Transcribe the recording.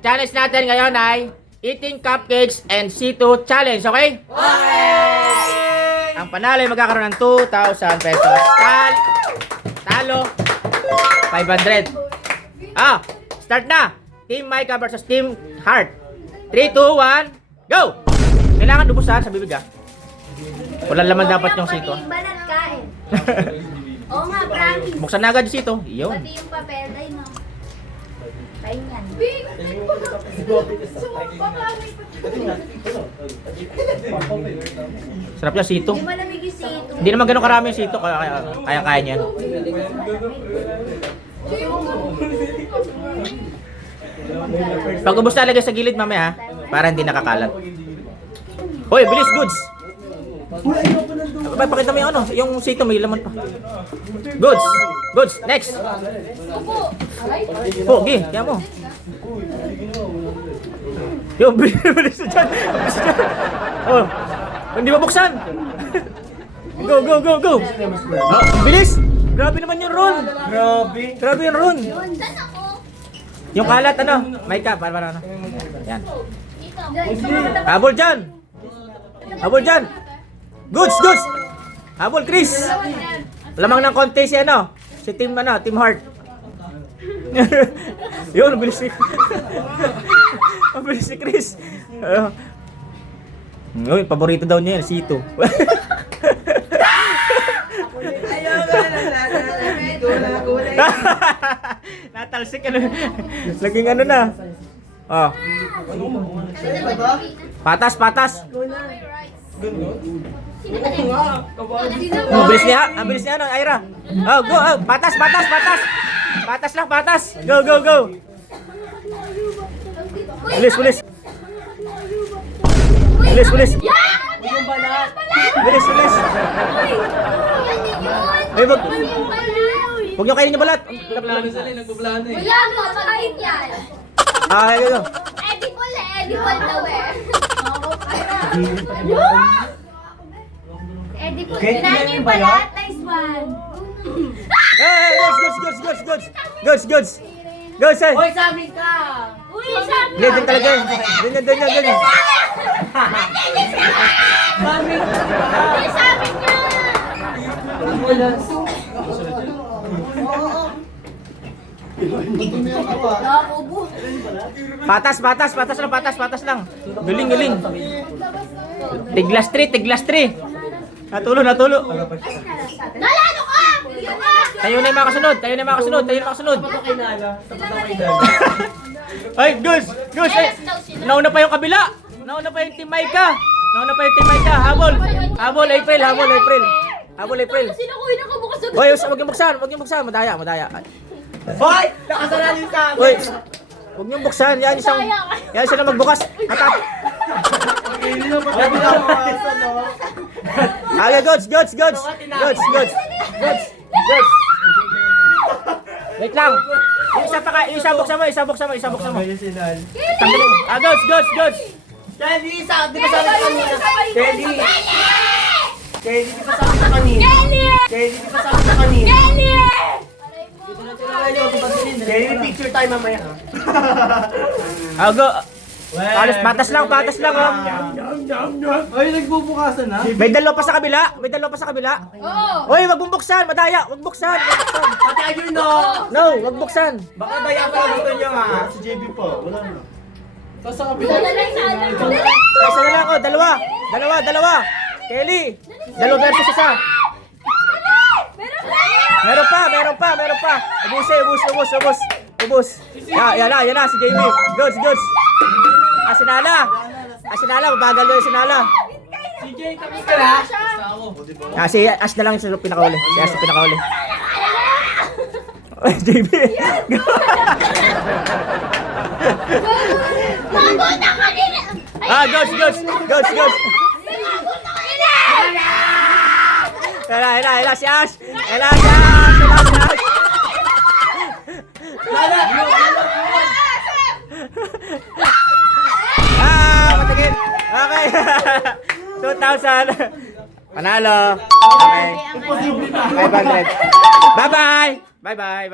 Ang challenge natin ngayon ay eating cupcakes and C2 challenge, okay? Okay! Ang panalo ay magkakaroon ng 2,000 pesos. Talo, 500. Start na! Team Micah versus Team Heart. 3, 2, 1, go! Kailangan ubusan sa bibig ah. Walang laman dapat yung C2. Banat kain. Oo nga, promise. Buksan na agad yung C2. Yun. Pati yung papel, ay no. Kain yan. Sarap yung C2. Hindi malamig yung sito. Hindi naman ganun karami yung C2. Kaya niyan. Pag ubos na, lagay sa gilid mamaya ha. Para hindi nakakalat. Hoy, bilis, goods! Pakita mo yung ano, yung C2 may laman pa. Goods! Goods! Next! Gi, kaya mo. Yung bilis na dyan. Oh, hindi mabuksan. Go, go, go, go. Bilis. Grabe naman yung Ron. Grabe yung Ron. Saan ako? Yung kalat ano, Micah, para ano. Yan. Dito. Habol dyan. Habol dyan. Goods, goods. Habol, Chris. Lamang ng konti si ano, si Team Heart. Yun, bilis si ang bilis si Chris. Uy, paborito daw niya yan, C2. Natalsik ano. Laging ano na. Oh. Patas, patas. Oh, bilis niya. Ang bilis niya ano, Ira. Oh, go. Oh, patas, patas, patas. Patas lang, patas. Go, go, go. Bilis, bilis. Bilis, bilis. Bilis, bilis. Ay, huwag niyo kainin yung balat. Nagpaplano eh. Wala mo, pakain yan. Go. Edible daw eh. Edible. Kailangan yung balat, nice one. Hey, goods, goods. Goods, eh. Hoy, sabi ka! Uy, sabi Hindi, din talaga. Ganyan. Sabi ka! Uy, sabi niya. Nakubo. Patas lang. Galing. Tiglas 3. Natulo. Nalano ka! Tayo na yung mga kasunod. Ay, goods. Ay, nauna pa yung kabila. Nauna pa yung Team Micah. Habol, April. Sino ko yung nakabukas sa Hoy, wag yung buksan. Madaya. Hoy! Nakasarali sa akin! Hoy, wag yung buksan. Yan sila magbukas. Atap. Goods. Wait lang. Yung isa buksan mo. Tanggalin mo. Goods. Kelly, di ba sabi ka kanina? Kelly, di ba sabi ka kanina? Kelly, picture tayo mamaya ha? Go. Alas, patas lang oh. Ay, nagbubukasan na? May dalawa pa sa kabila. Oo. Hoy, wag mong buksan, madaya. Wag buksan. Pati ayun no! No, wag buksan. Baka daya pa lang gusto niya nga. Si JB po, wala na. Sa kabila. Isa na lang oh, dalawa. Kelly, dalawa versus isa. Meron pa. Ubus. Yan na si JB. Goods. Sinala, mabagal doon Sinala. CJ, tapos ka na? Si Ash na lang yung pinakauli. JB. Mabuta ka din! Goods. Ela, si Ash. Matigil. Okay. 2,000. Panalo. Okay. 500. Bye-bye. Bye-bye!